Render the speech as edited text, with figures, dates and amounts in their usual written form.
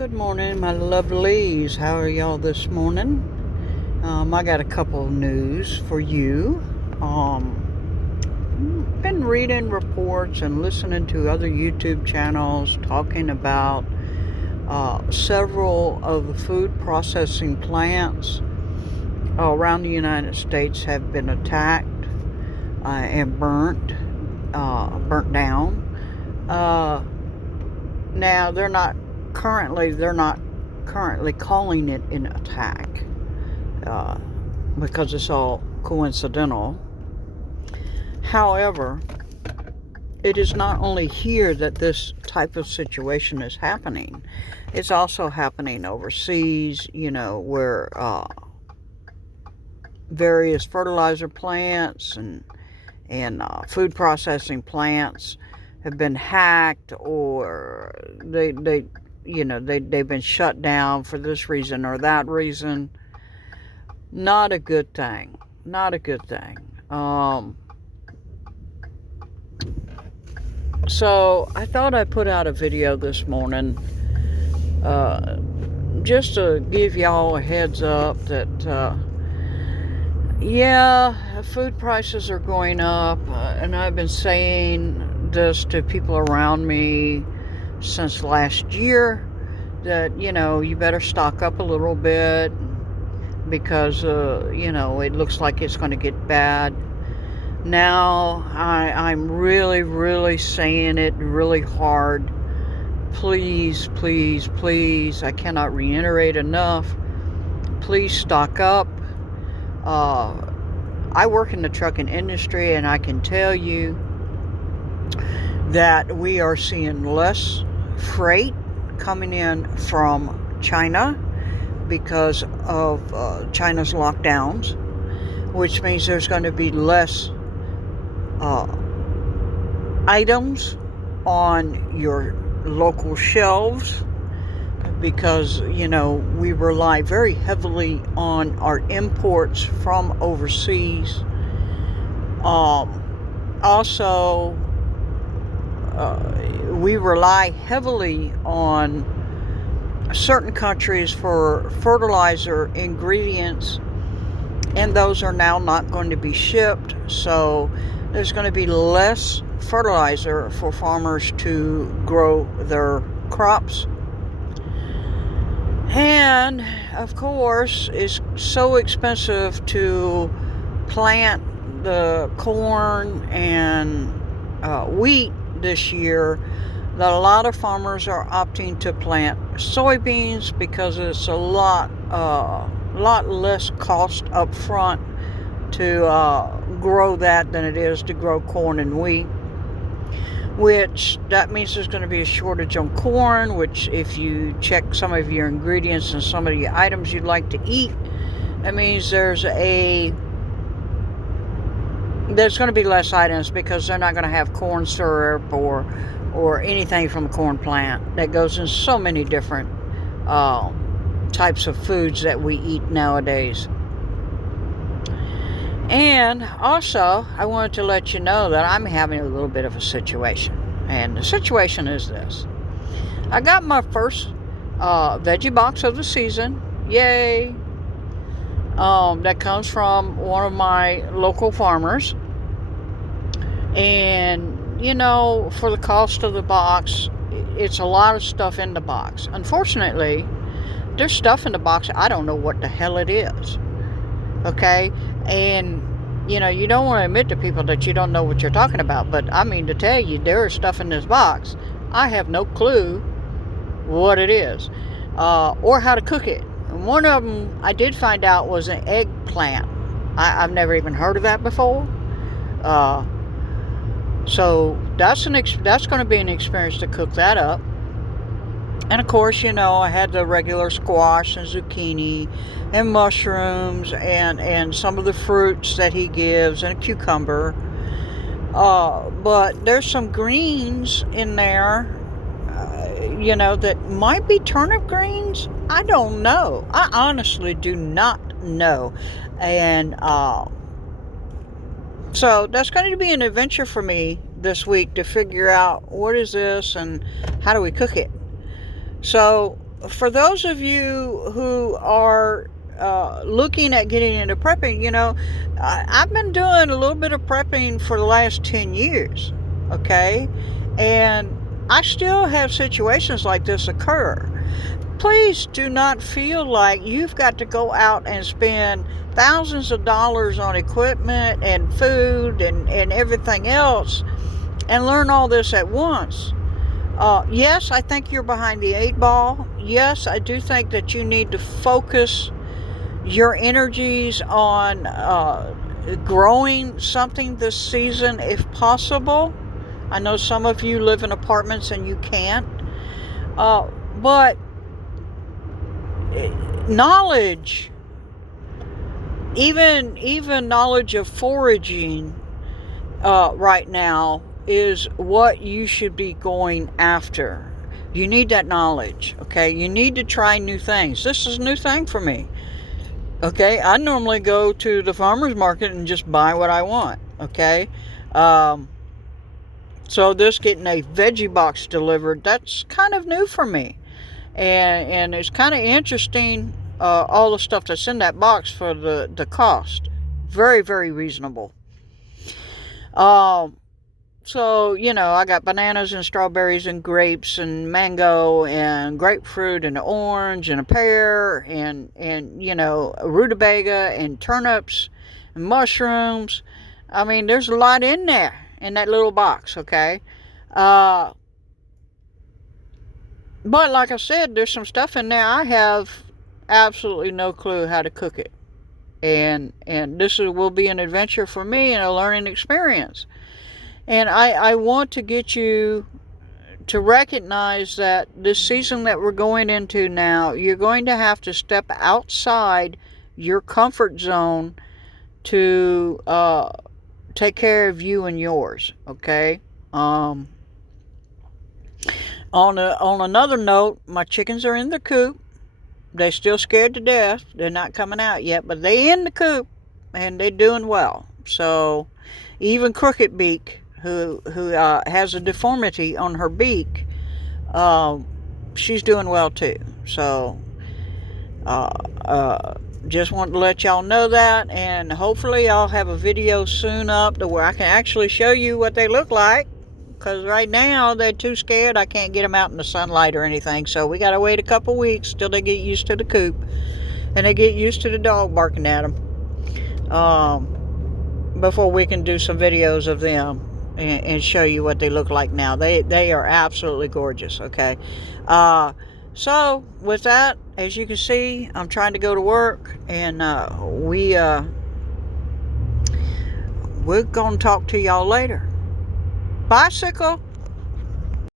Good morning, my lovelies. How are y'all this morning? I got a couple of news for you. Been reading reports and listening to other YouTube channels talking about several of the food processing plants around the United States have been attacked and burnt down. Now they're not currently calling it an attack because it's all coincidental. However, it is not only here that this type of situation is happening. It's also happening overseas, where various fertilizer plants and food processing plants have been hacked, or they've been shut down for this reason or that reason. Not a good thing. Not a good thing. So I thought I'd put out a video this morning just to give y'all a heads up that food prices are going up, and I've been saying this to people around me since last year, that you better stock up a little bit because it looks like it's going to get bad. Now I'm really saying it really hard. Please, I cannot reiterate enough, please stock up. I work in the trucking industry, and I can tell you that we are seeing less freight coming in from China because of China's lockdowns, which means there's going to be less items on your local shelves, because we rely very heavily on our imports from overseas. Also, we rely heavily on certain countries for fertilizer ingredients, and those are now not going to be shipped, so there's going to be less fertilizer for farmers to grow their crops. And of course, it's so expensive to plant the corn and wheat this year that a lot of farmers are opting to plant soybeans, because it's a lot less cost up front to grow that than it is to grow corn and wheat. Which that means there's going to be a shortage on corn, which if you check some of your ingredients and some of the items you'd like to eat, that means there's going to be less items, because they're not going to have corn syrup or anything from a corn plant that goes in so many different types of foods that we eat nowadays. And also, I wanted to let you know that I'm having a little bit of a situation. And the situation is this. I got my first veggie box of the season. Yay! That comes from one of my local farmers. And, for the cost of the box, it's a lot of stuff in the box. Unfortunately, there's stuff in the box I don't know what the hell it is. Okay? And you don't want to admit to people that you don't know what you're talking about, but I mean to tell you, there is stuff in this box I have no clue what it is, or how to cook it. And one of them I did find out was an eggplant. I've never even heard of that before. So that's going to be an experience to cook that up. And of course, I had the regular squash and zucchini and mushrooms and some of the fruits that he gives, and a cucumber. But there's some greens in there, that might be turnip greens. I don't know. I honestly do not know. And so that's going to be an adventure for me this week to figure out what is this and how do we cook it. So for those of you who are looking at getting into prepping, I've been doing a little bit of prepping for the last 10 years, okay? And I still have situations like this occur. Please do not feel like you've got to go out and spend thousands of dollars on equipment and food and everything else and learn all this at once. Yes, I think you're behind the 8 ball. Yes, I do think that you need to focus your energies on growing something this season if possible. I know some of you live in apartments and you can't. But knowledge, even knowledge of foraging right now is what you should be going after. You need that knowledge, okay? You need to try new things. This is a new thing for me, okay? I normally go to the farmer's market and just buy what I want, okay? So this getting a veggie box delivered, that's kind of new for me. And it's kind of interesting, all the stuff that's in that box for the cost. Very, very reasonable. So, I got bananas and strawberries and grapes and mango and grapefruit and orange and a pear and a rutabaga and turnips and mushrooms. I mean, there's a lot in there in that little box, okay? But like I said, there's some stuff in there I have absolutely no clue how to cook it. And this will be an adventure for me and a learning experience. And I want to get you to recognize that this season that we're going into now, you're going to have to step outside your comfort zone to take care of you and yours, okay? On another note, my chickens are in the coop. They're still scared to death. They're not coming out yet, but they're in the coop and they're doing well. So even Crooked Beak, who has a deformity on her beak, she's doing well too. So just want to let y'all know that, and hopefully I'll have a video soon up to where I can actually show you what they look like, because right now they're too scared. I can't get them out in the sunlight or anything, so we gotta wait a couple weeks till they get used to the coop and they get used to the dog barking at them before we can do some videos of them and show you what they look like now. They are absolutely gorgeous, okay? So with that, as you can see, I'm trying to go to work, and we're gonna talk to y'all later. Bicycle.